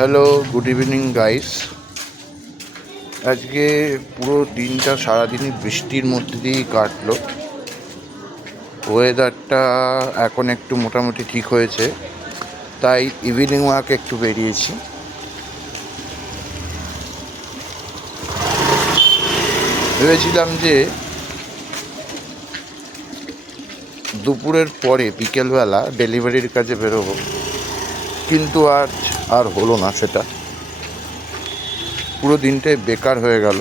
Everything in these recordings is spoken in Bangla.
Hello, good evening guys. আজকে পুরো দিনটা সারাদিনই বৃষ্টির মধ্যে দিয়েই কাটলো। ওয়েদারটা এখন একটু মোটামুটি ঠিক হয়েছে, তাই ইভিনিং ওয়াক একটু বেরিয়েছি। ভেবেছিলাম যে দুপুরের পরে বিকেলবেলা ডেলিভারির কাজে বেরোবো, কিন্তু আর হলো না সেটা। পুরো দিনটাই বেকার হয়ে গেল।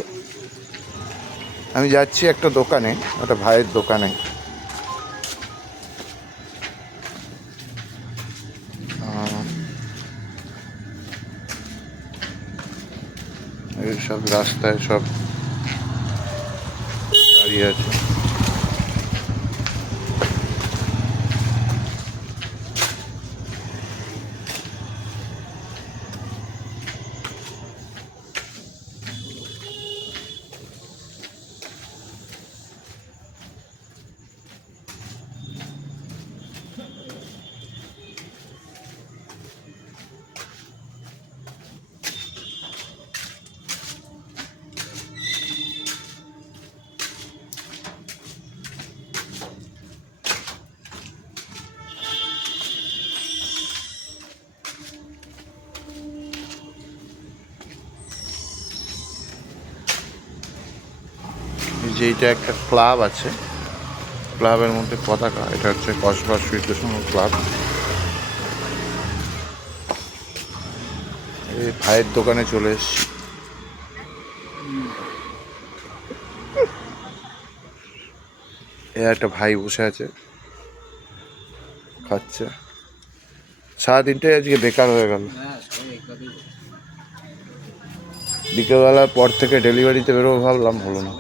আমি যাচ্ছি একটা দোকানে, একটা ভাইয়ের দোকানে। সব রাস্তায় সব দাঁড়িয়ে আছে। যে এটা একটা ক্লাব আছে, ক্লাবের মধ্যে পতাকা, এটা হচ্ছে কসবা শ্রীকৃষ্ণ ক্লাব। এই ভাইয়ের দোকানে চলে এসেছি। এ একটা ভাই বসে আছে, খাচ্ছে। সারাদিনটাই আজকে বেকার হয়ে গেল। বিকেলবেলার পর থেকে ডেলিভারিতে বেরোবো ভাবলাম, হলো না।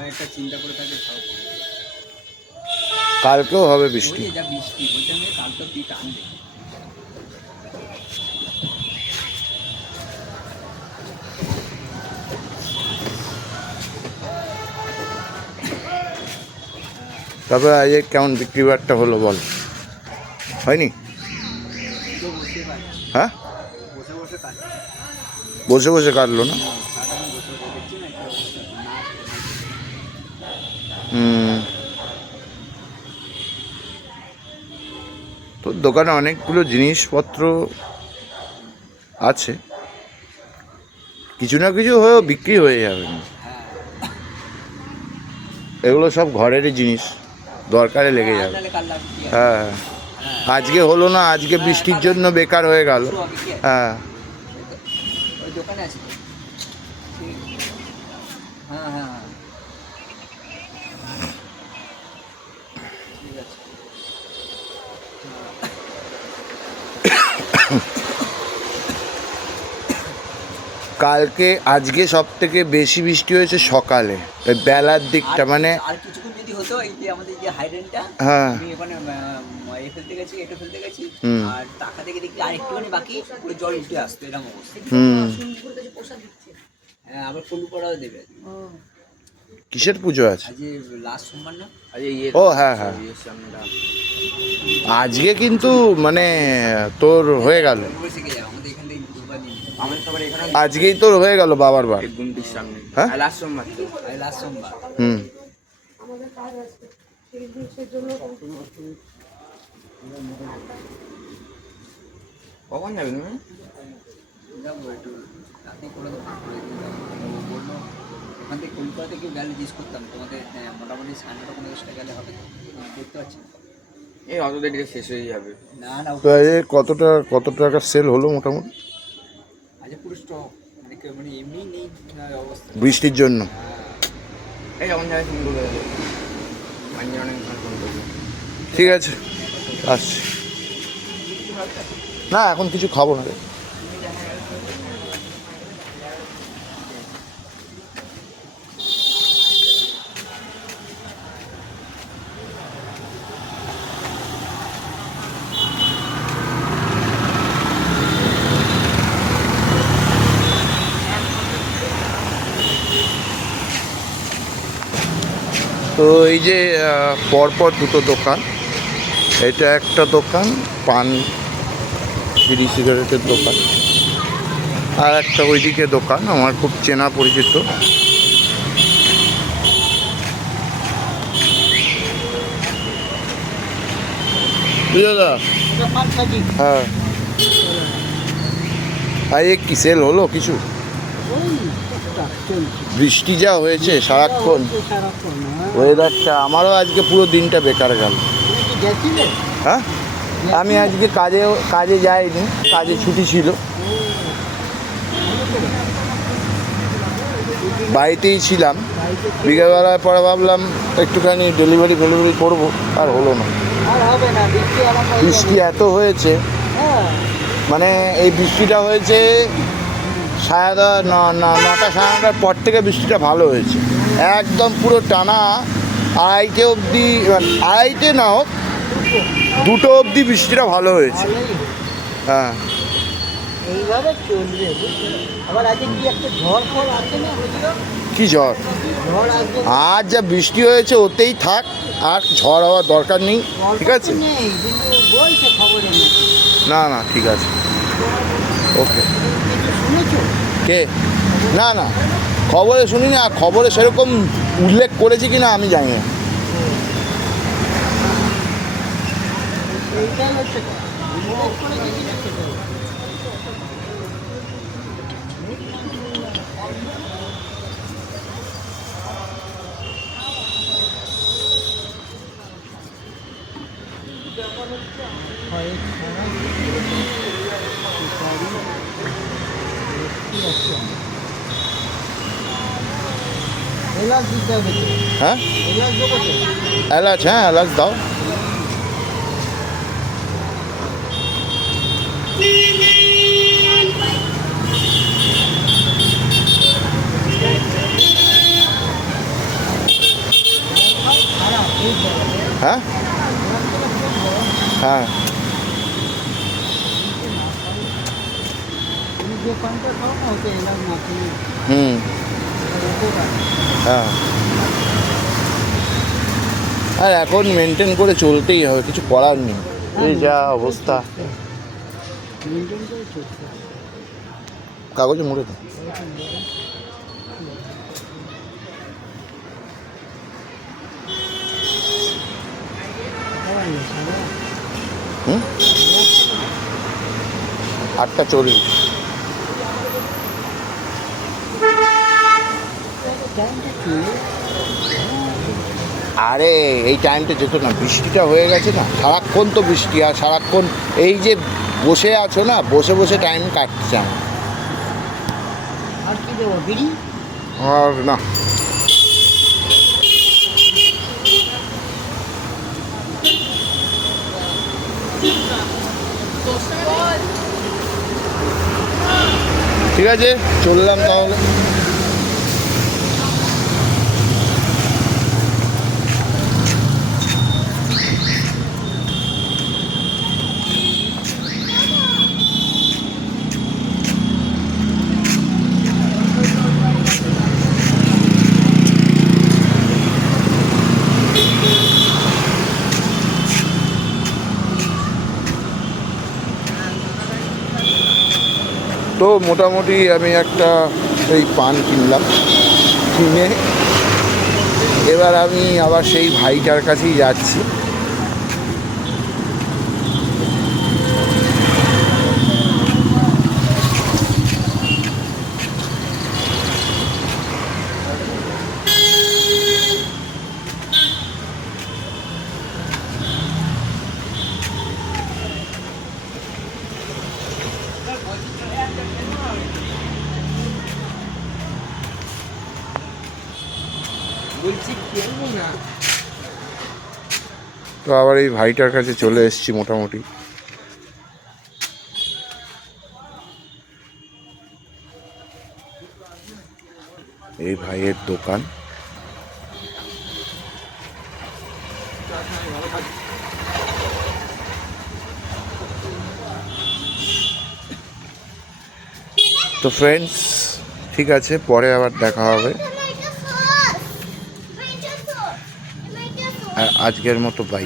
কালকেও হবে বৃষ্টি। তবে আজ কেমন বিক্রি বাট্টা হলো বল? হয়নি? হ্যাঁ, বসে বসে কাটলো না? তোর দোকানে অনেকগুলো জিনিসপত্র আছে, কিছু না কিছু হয়েও বিক্রি হয়ে যাবে না। এগুলো সব ঘরেরই জিনিস, দরকারে লেগে যাবে। হ্যাঁ, আজকে হলো না, আজকে বৃষ্টির জন্য বেকার হয়ে গেল। হ্যাঁ, কালকে আজকে সব থেকে বেশি বৃষ্টি হয়েছে সকালে, ওই বেলার দিকটা, মানে আর কিছুক্ষণ যদি হতো, এই যে আমাদের যে হাইড্রেনটা, হ্যাঁ, আমি ওখানে এ ফেলতে গেছি, এটা ফেলতে গেছি, আর টাকা থেকে দেখি আর একটুখানি বাকি, পুরো জল উঠে আসতো, এরকম অবস্থা। হ্যাঁ, আবার ফুল করাও দেবে। কিসের পুজো আছে? আজ লাস্ট সোমবার না? ও হ্যাঁ হ্যাঁ, আজকে কিন্তু মানে তোর হয়ে গেল, আজকেই তোর হয়ে গেল বাবার বার। হ্যাঁ, লাস্ট সোমবার। হুম, কখন যাবে তুমি? যাবো একটু রাতে করে দেবো। বললো ওখান থেকে কলকাতা থেকে গেলে জিজ্ঞেস করতাম, তোমাদের মোটামুটি 9:30 গেলে হবে, দেখতে পাচ্ছি। এই অত দেরি শেষ হয়ে যাবে। না না, তো কত টাকা সেল হলো মোটামুটি আজ পুরো স্টক, মানে এমনি নেই অবস্থা বৃষ্টির জন্য? এই যখন যাবে ফোন করে দেবে, অনেক ফোন করবে। ঠিক আছে, আসছি। না, এখন কিছু খাবো না রে। তো এই যে পরপর দুটো দোকান, এটা একটা দোকান পান বিড়ি সিগারেটের দোকান, আর একটা ওইদিকে দোকান আমার খুব চেনা পরিচিত। দাদা হ্যাঁ, আর এ কি সেল হলো কিছু? বৃষ্টি যা হয়েছে সারাক্ষণ, ওয়েদারটা আমারও আজকে পুরো দিনটা বেকার গেল। হ্যাঁ, আমি আজকে কাজে যাইনি, কাজে ছুটি ছিল, বাড়িতেই ছিলাম। বিকেলবেলায় পরে ভাবলাম একটুখানি ডেলিভারি করবো, আর হলো না। বৃষ্টি এত হয়েছে, মানে এই বৃষ্টিটা হয়েছে 9টা 9:30 পর থেকে বৃষ্টিটা ভালো হয়েছে, একদম পুরো টানা 2:30 অবধি, 2:30 না হোক 2টো অবধি বৃষ্টিটা ভালো হয়েছে। হ্যাঁ, এইভাবে চলবে। আবার আজকে কি একটা ঝড় ফল আছে না? কি ঝড়? ঝড় আসবে আজ যা বৃষ্টি হয়েছে ওতেই থাক, আর ঝড় হওয়ার দরকার নেই, ঠিক আছে? নেই, কিন্তু বলছে খবরে না। না না, ঠিক আছে, ওকে। কিছু শুনেছো? কে? না না, খবরে শুনিনি, আর খবরে সেরকম উল্লেখ করেছে কি না আমি জানি না। এইটাই হচ্ছে কথা। উল্লেখ করেছে কিনা সেটা। হয় ছাড়া এলাচ দিতে হবে তো। হ্যাঁ, এলাচ দেবো তো। এলাচ, হ্যাঁ এলাচ দাও। খারাপ খুব বড়। হ্যাঁ হ্যাঁ, তুমি যে পানটা খাও না ওকে এলাচ না তুমি হুম, উপকার। হ্যাঁ। আর এখন মেনটেন করে চলতেই হবে, কিছু করার নেই, এই যা অবস্থা। মেনটেন করে চলতে হবে। কাগজে মুড়ে দাও। হুম, 8:40। আরে এই টাইমটা যেত না, বৃষ্টিটা হয়ে গেছে না, সারাক্ষণ তো বৃষ্টি, আর সারাক্ষণ এই যে বসে আছো না, বসে বসে টাইম কাটছে আমার। আর কি দেবো বিড়ি? আর না, ঠিক আছে, চললাম তাহলে। তো মোটামুটি আমি একটা এই পান কিনলাম, কিনে এবার আমি আবার সেই ভাইটার কাছেই যাচ্ছি। তো আবার এই ভাইটার কাছে চলে এসেছি মোটামুটি। এই ভাইয়ের দোকান। তো ফ্রেন্ডস, ঠিক আছে, পরে আবার দেখা হবে। আর আজকের মতো বাই।